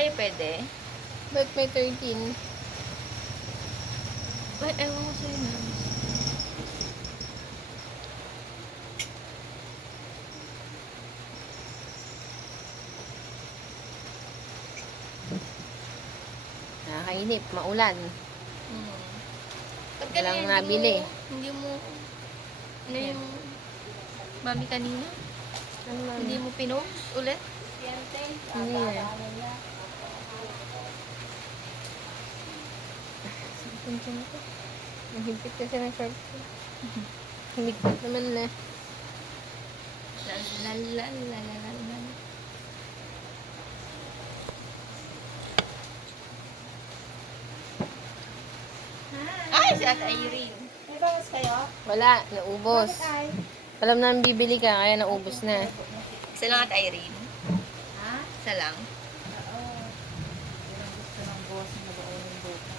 tayo pwede? Ba't may 13? Ay, ewan ko sa'yo na. Nakakainip, maulan. Ba't Walang kanina nabili. Hindi mo, ano yung mami kanina? Ano man? Hindi mo pinost ulit? Hindi eh. Sakit siya nito. Nahigpit kasi ng short ko. Humigpit naman na. Lalalalalalala. Ay, si Ate Irene. May bawas kayo? Wala, naubos. Bakit ay? Alam namin bibili ka, kaya naubos na. Isa lang Ate Irene. Ha? Isa lang. Oo. Yan ang gusto ng boss na bagawin buka.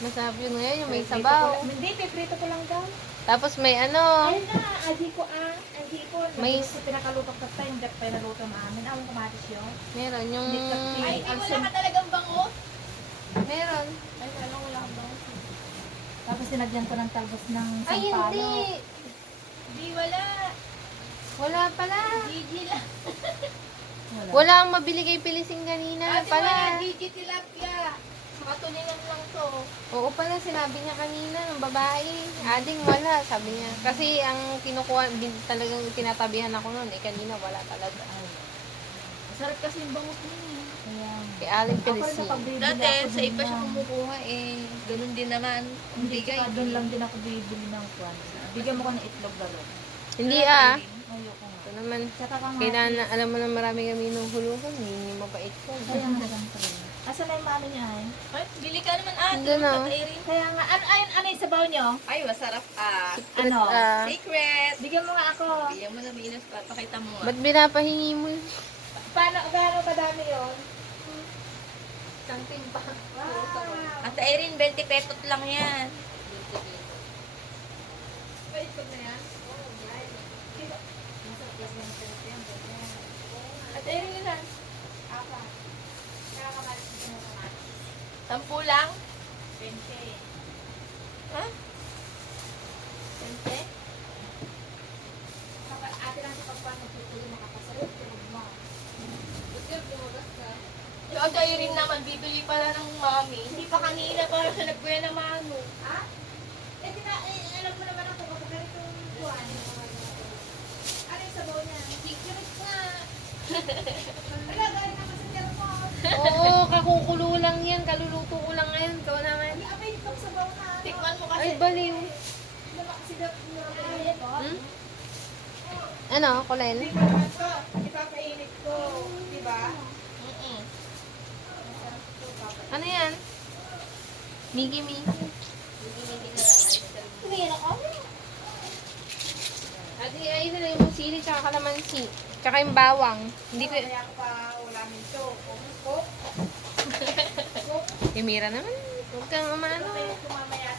Masarap yun ngayon, yung may sabaw. Hindi, piprito ko lang daw. Tapos may ano, Ayun na, aji ko aji ko. May- May pinakalutok na tayo, hindi pa naluto namin. Awang kamatis yun. meron yung... Ay, Ay, wala ka talagang bango. Meron. Ay, wala, wala akong bangus. Tapos sinagyan ko ng talbos ng sampalo. Ay, hindi. Di, wala. Wala pala. Gigi lang. Wala. Wala ang mabili kay Pilising kanina. Ate, Pala. wala. Gigi tilapia. Makatulinan lang to. Oo pala, sinabi niya kanina ng babae. Ading wala, sabi niya. Kasi ang kinukuha, talagang tinatabihan ako noon. Eh, kanina wala talaga. Masarap kasi yung bangus niya. Kaya, Kay Aling ako rin Pilising. kapag bibili Dati, ako sa iba dun siya lang. kumukuha eh. Ganun din naman. Hindi, Bigay. tsaka doon lang din ako bibili ng kwan. Bigyan mo ko ng itlog gano'n. Hindi ah. Ayoko nga. Ito naman. Tsaka kang Kailangan na, alam mo na marami kami nuhulugan. Hindi mabait ko. Kaya nga lang rin. Asa na yung mami niya ay? Ay, bili ka naman ate. Andun, oh. Ate Irene. Kaya nga, ano yung sabaw niyo? Ay, masarap ah. Ano? Secret. Bigyan mo nga ako. Bigyan mo na minus pa. Pakita mo nga. Ba't binapahingi mo yun? Gaano kadami yun? Kanting pa. Wow! Ate Irene, 20 petot lang yan. Ate Irene yun lang. Apa? Nakakamalis ko na sa mati. 10 lang? 20. Ha? 20? Ate lang sa pagpan magtutuloy makakasalit. Tulog mo. Yung Ate Irene naman, bibili pala ng mami. Hindi pa kanina para sa nagbuya na mano. Ha? Alam mo naman ako kapag ganitong buwan. Ano yung sabaw niya? Secret nga. Wala, galing naman sa cellphone. Oo, kakukulo lang yan. Kaluluto ko lang ngayon. Ikaw naman. Abay, itong sabaw na. Tikman mo kasi. Ay, baliw. Hmm? Ano, Kulen? Ipapainit ko, di ba? Mm-mm. Ano yan? Migi Mi. Tumira ka? Ate, ayun na yung sili tsaka kalamansi. Tsaka yung bawang. Hindi ko... Kaya ako pa ulamin to. Cook. Yung Mira naman. Huwag kang umano. Kaya kumamaya